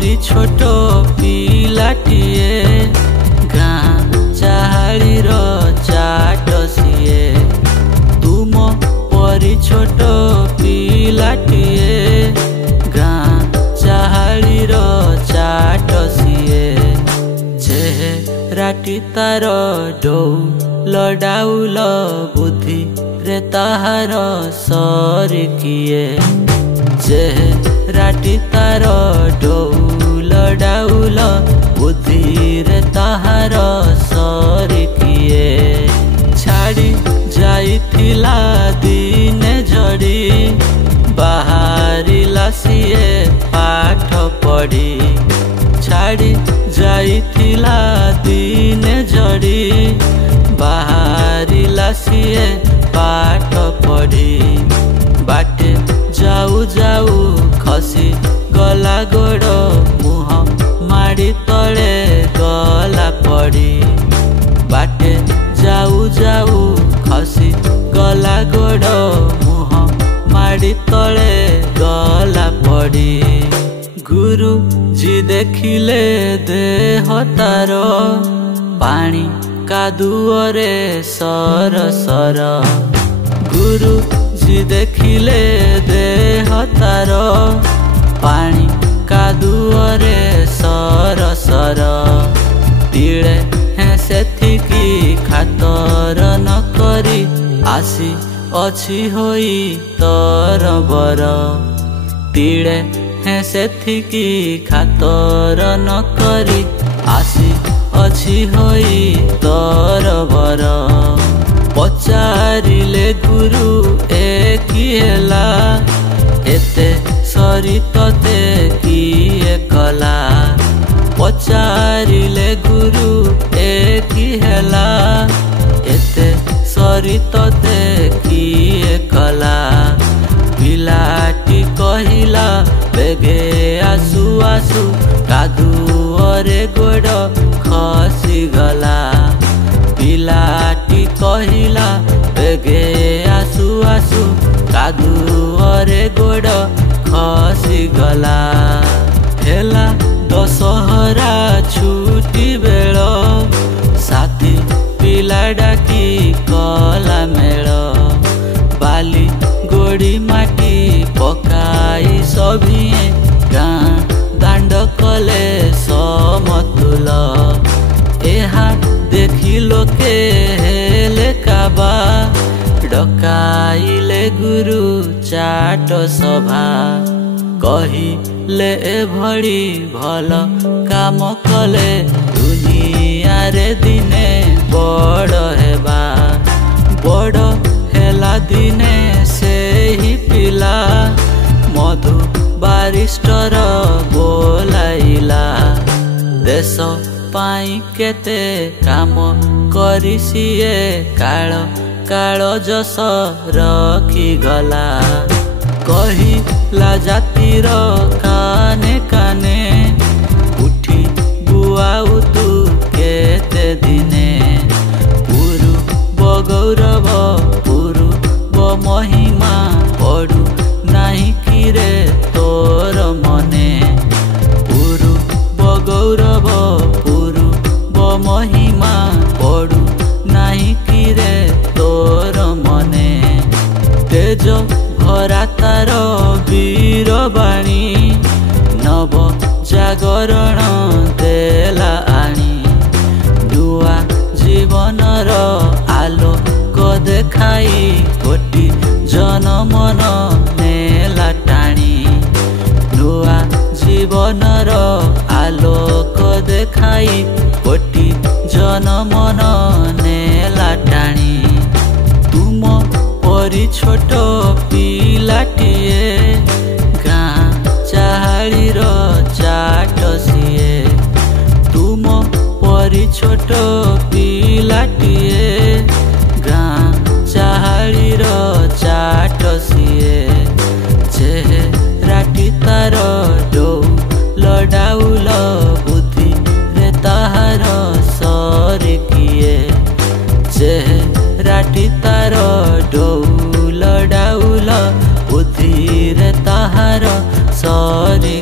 परी छोट पिलाटिए गाँ चाहाड़ीर चाट सिए तुम परी छोट पिलाटिए गाँ चाहाड़ीर चाट सिए चेहराटी तार डौल डाउल बुद्धि रे ताहार सरी किए चेहराटी तार डौल डाउल बुद्धि रे ताहार सरी किए छाड़ी जाइथिला दिने झड़ी बाहरिला सिए पाठ पढ़ी छाड़ी जाइथिला दिने झड़ी बाहरिला सिए पाठ पढ़ी बाटे जाऊ जाऊ खसी गला गोड़ मुह माड़ी तले गला पड़ी बाटे जाऊ जाऊ खसी गला गोड़ मुह माड़ी तले गला पड़ी गुरु जी देखिले देह तार पानी कादुअरे सर सर गुरु जी देखिले देह तार पानी कादुअरे सर सर तिले हैं सेथिकी खातर न करी आसी अछि होई तर बर तिले हैं सेथिकी खातर न करी आसी अछि होई तर बर पचारिले गुरु एकिएला एते सरी तते किए कला पचारिले गुरु एकिएला एते सरी तते किए कला पिलाटी कहिला बेगे आसु आसु कादुअरे गोड़ खसी गला पिलाटी कहिला बेगे आसु आसु कादुअरे गोड़ खसी गला हेला दशहरा छुट्टी बेल साथी पिला डाकी कला मेल बाली गोड़ी माटी पकाई सभिए गाँ दांड कले समतुल एहा देखी लोके हेले काबा डकाइले गुरु चाट सभा कहिले एभली भल काम कले दुनिया रे दिने बड़ हेबा बड़ हेला दिने से ही पिला मधु बारिस्टर बोलाइला देश पाई केते काम करी सिए काल काल जस रखी गला कहिला जातिर काने काने उठी बुआऊ तू केते दिने पुरु बगौरव पुरु महिमा पड़ू नहीं किरे तोर मने पुरु बगौरव पुरु महिमा पड़ू नहीं किरे तोर मने तेज भरा तार वीर बाणी नव जागरण देला आनी नुआ जीवनर आलोक देखाई कोटी जनमन नेला टाणी नुआ जीवनर आलोक देखाई कोटी जनमन नेला टाणी तुम परी छोट पिलाटिए गाँ चाहाड़ीर चाट सिए तुम परी छोट पिलाटिए गाँ चाहाड़ीर चाट सिए चेहराटी तार डौल डाउल बुद्धि रे ताहार सरी किए चेहराटी तार डौल डाउल बुद्धि रे ताहार सरी